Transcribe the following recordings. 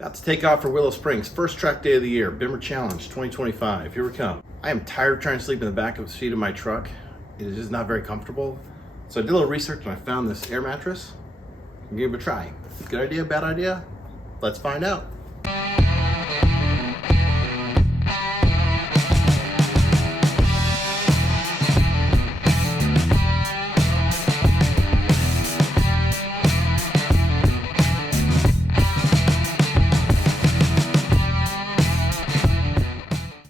About to take off for Willow Springs, first track day of the year, Bimmer Challenge 2025. Here we come. I am tired of trying to sleep in the back of the seat of my truck. It is just not very comfortable. So I did a little research and I found this air mattress. I'm gonna give it a try. Good idea, bad idea? Let's find out.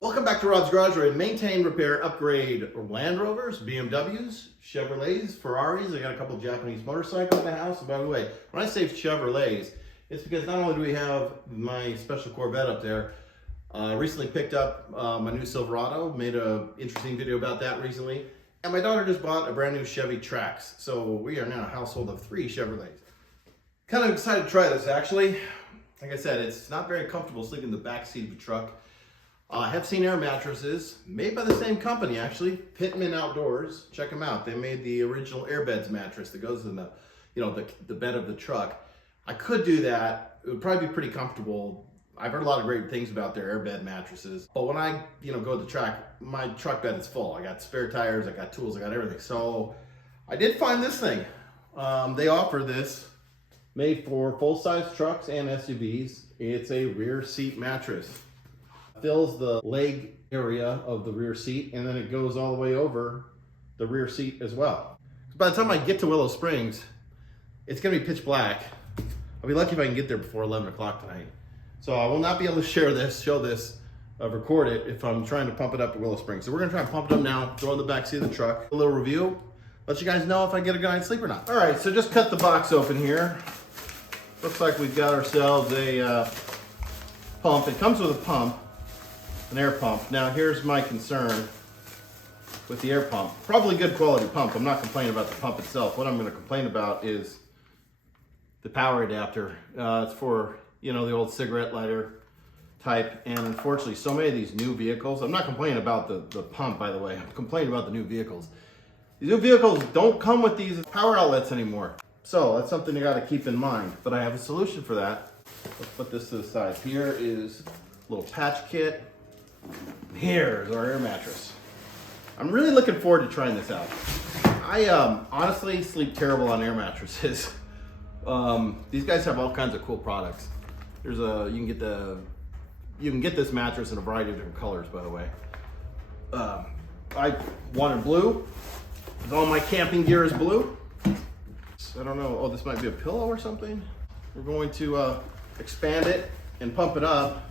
Welcome back to Robb's Garage, where I maintain, repair, upgrade Land Rovers, BMWs, Chevrolets, Ferraris. I got a couple of Japanese motorcycles in the house. And by the way, when I say Chevrolets, it's because not only do we have my special Corvette up there, recently picked up my new Silverado, made an interesting video about that recently, and my daughter just bought a brand new Chevy Trax. So we are now a household of 3 Chevrolets. Kind of excited to try this, actually. Like I said, it's not very comfortable sleeping in the back seat of a truck. I have seen air mattresses made by the same company, actually, Pittman Outdoors. Check them out. They made the original Airbeds mattress that goes in the, the bed of the truck. I could do that. It would probably be pretty comfortable. I've heard a lot of great things about their airbed mattresses. But when I, go to the track, my truck bed is full. I got spare tires, I got tools, I got everything. So I did find this thing. They offer this made for full-size trucks and SUVs. It's a rear seat mattress. Fills the leg area of the rear seat, and then it goes all the way over the rear seat as well. By the time I get to Willow Springs, it's gonna be pitch black. I'll be lucky if I can get there before 11 o'clock tonight. So I will not be able to show this, record it if I'm trying to pump it up at Willow Springs. So we're gonna try and pump it up now, throw it in the back seat of the truck. A little review, let you guys know if I get a good night's sleep or not. All right, so just cut the box open here. Looks like we've got ourselves a pump. It comes with a pump. An air pump. Now here's my concern with the air pump. Probably good quality pump. I'm not complaining about the pump itself. What I'm going to complain about is the power adapter. It's for, the old cigarette lighter type. And unfortunately, so many of these new vehicles, I'm not complaining about the pump, by the way. I'm complaining about the new vehicles. These new vehicles don't come with these power outlets anymore. So that's something you got to keep in mind. But I have a solution for that. Let's put this to the side. Here is a little patch kit. Here's our air mattress. I'm really looking forward to trying this out. I honestly sleep terrible on air mattresses. These guys have all kinds of cool products. There's you can get this mattress in a variety of different colors, by the way. I wanted blue. All my camping gear is blue. I don't know. Oh, this might be a pillow or something. We're going to expand it and pump it up.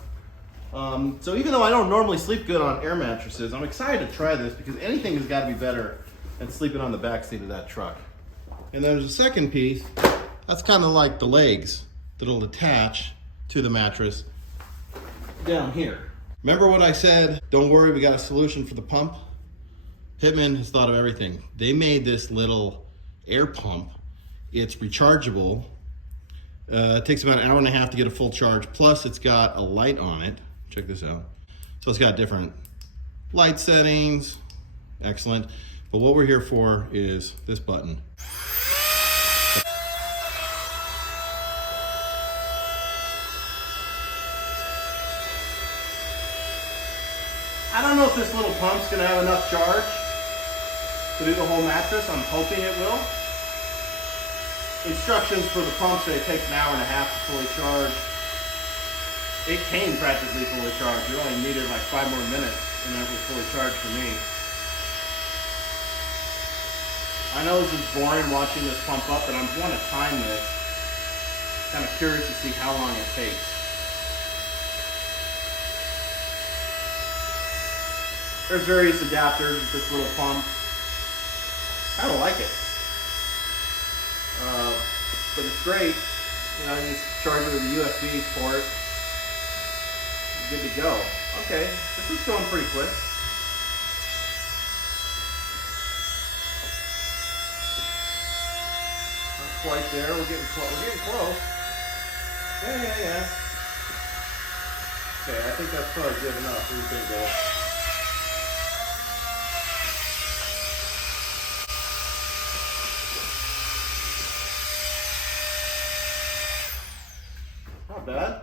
So even though I don't normally sleep good on air mattresses, I'm excited to try this because anything has got to be better than sleeping on the back seat of that truck. And then there's a second piece. That's kind of like the legs that'll attach to the mattress down here. Remember what I said? Don't worry, we got a solution for the pump. Pittman has thought of everything. They made this little air pump. It's rechargeable. It takes about an hour and a half to get a full charge. Plus it's got a light on it. Check this out. So it's got different light settings. Excellent. But what we're here for is this button. I don't know if this little pump's gonna have enough charge to do the whole mattress. I'm hoping it will. Instructions for the pump say it takes an hour and a half to fully charge. It came practically fully charged. You only needed like 5 more minutes and it was fully charged for me. I know this is boring watching this pump up, but I want to time this. Kind of curious to see how long it takes. There's various adapters with this little pump. Kind of like it. But it's great. You just charge it with a USB port. Good to go. Okay, this is going pretty quick. Not quite there. We're getting close. We're getting close. Yeah. Okay, I think that's probably good enough. Pretty good though. Not bad.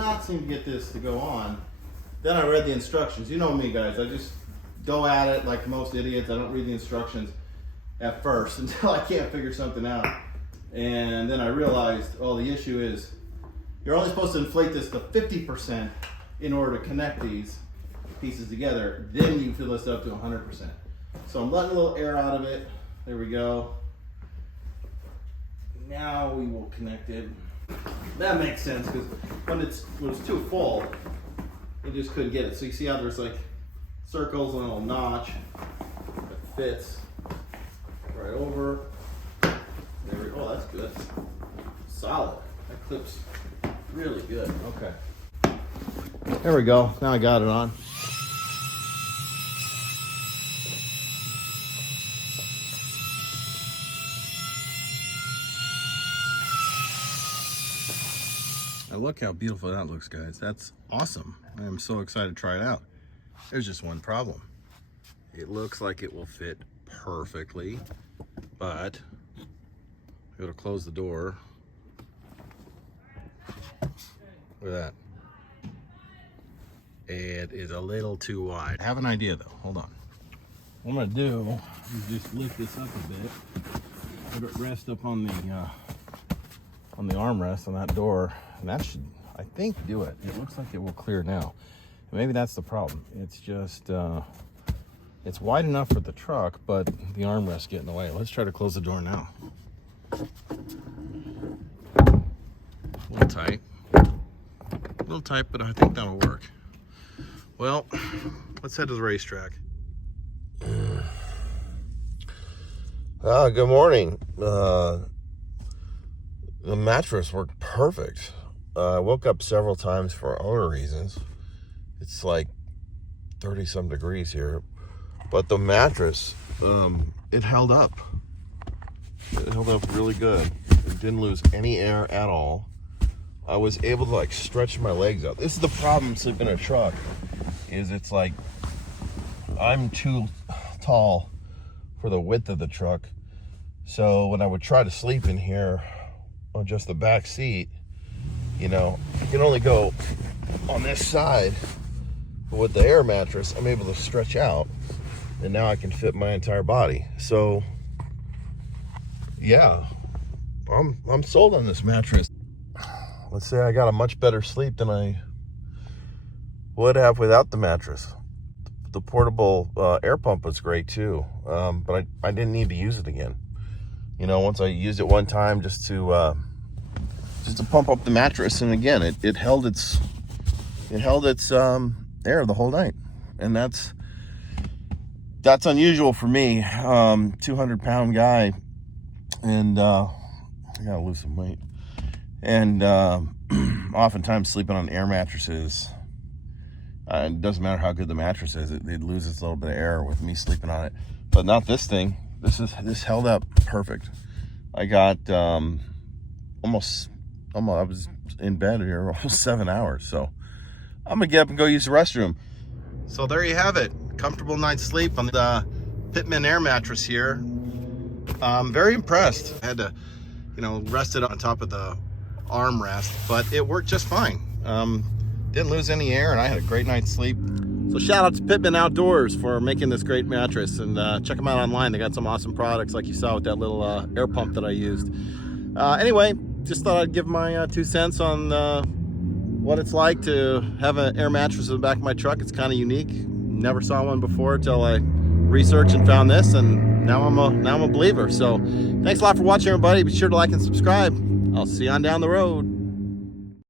not seem to get this to go on. Then I read the instructions. You know me, guys. I just go at it like most idiots. I don't read the instructions at first until I can't figure something out. And then I realized, oh, the issue is you're only supposed to inflate this to 50% in order to connect these pieces together. Then you fill this up to 100%. So I'm letting a little air out of it. There we go. Now we will connect it. That makes sense because when it's too full, you just couldn't get it. So you see how there's like circles and a little notch that fits right over. There we go. Oh, that's good. Solid. That clips really good. Okay. There we go. Now I got it on. Now look how beautiful that looks, guys. That's awesome. I am so excited to try it out. There's just one problem. It looks like it will fit perfectly, but go to close the door. Look at that. It is a little too wide. I have an idea though. Hold on. What I'm gonna do is just lift this up a bit. Let it rest up on the armrest on that door, and that should, I think, do it. It looks like it will clear now. Maybe that's the problem. It's just it's wide enough for the truck, but the armrest get in the way. Let's try to close the door now. A little tight. A little tight, but I think that'll work. Well, let's head to the racetrack. Good morning. The mattress worked perfect. I woke up several times for other reasons. It's like 30 some degrees here, but the mattress, it held up. It held up really good. It didn't lose any air at all. I was able to like stretch my legs out. This is the problem sleeping in a truck, is it's like I'm too tall for the width of the truck. So when I would try to sleep in here on just the back seat, you know, I can only go on this side. But with the air mattress, I'm able to stretch out, and now I can fit my entire body. So yeah, I'm sold on this mattress. Let's say I got a much better sleep than I would have without the mattress. The portable air pump was great too, but I didn't need to use it again. You know, once I used it one time just to pump up the mattress, and again, it held its air the whole night, and that's unusual for me. 200-pound guy, and I gotta lose some weight, and oftentimes sleeping on air mattresses. It doesn't matter how good the mattress is; it loses a little bit of air with me sleeping on it. But not this thing. This held up perfect. I got almost I was in bed here almost 7 hours, so I'm gonna get up and go use the restroom. So there you have it. Comfortable night's sleep on the Pittman air mattress here. I'm very impressed. I had to, rest it on top of the armrest, but it worked just fine. Didn't lose any air, and I had a great night's sleep. So shout out to Pittman Outdoors for making this great mattress, and check them out online. They got some awesome products like you saw with that little air pump that I used. Anyway, just thought I'd give my 2 cents on what it's like to have an air mattress in the back of my truck. It's kind of unique. Never saw one before until I researched and found this, and now I'm a believer. So thanks a lot for watching, everybody. Be sure to like and subscribe. I'll see you on down the road.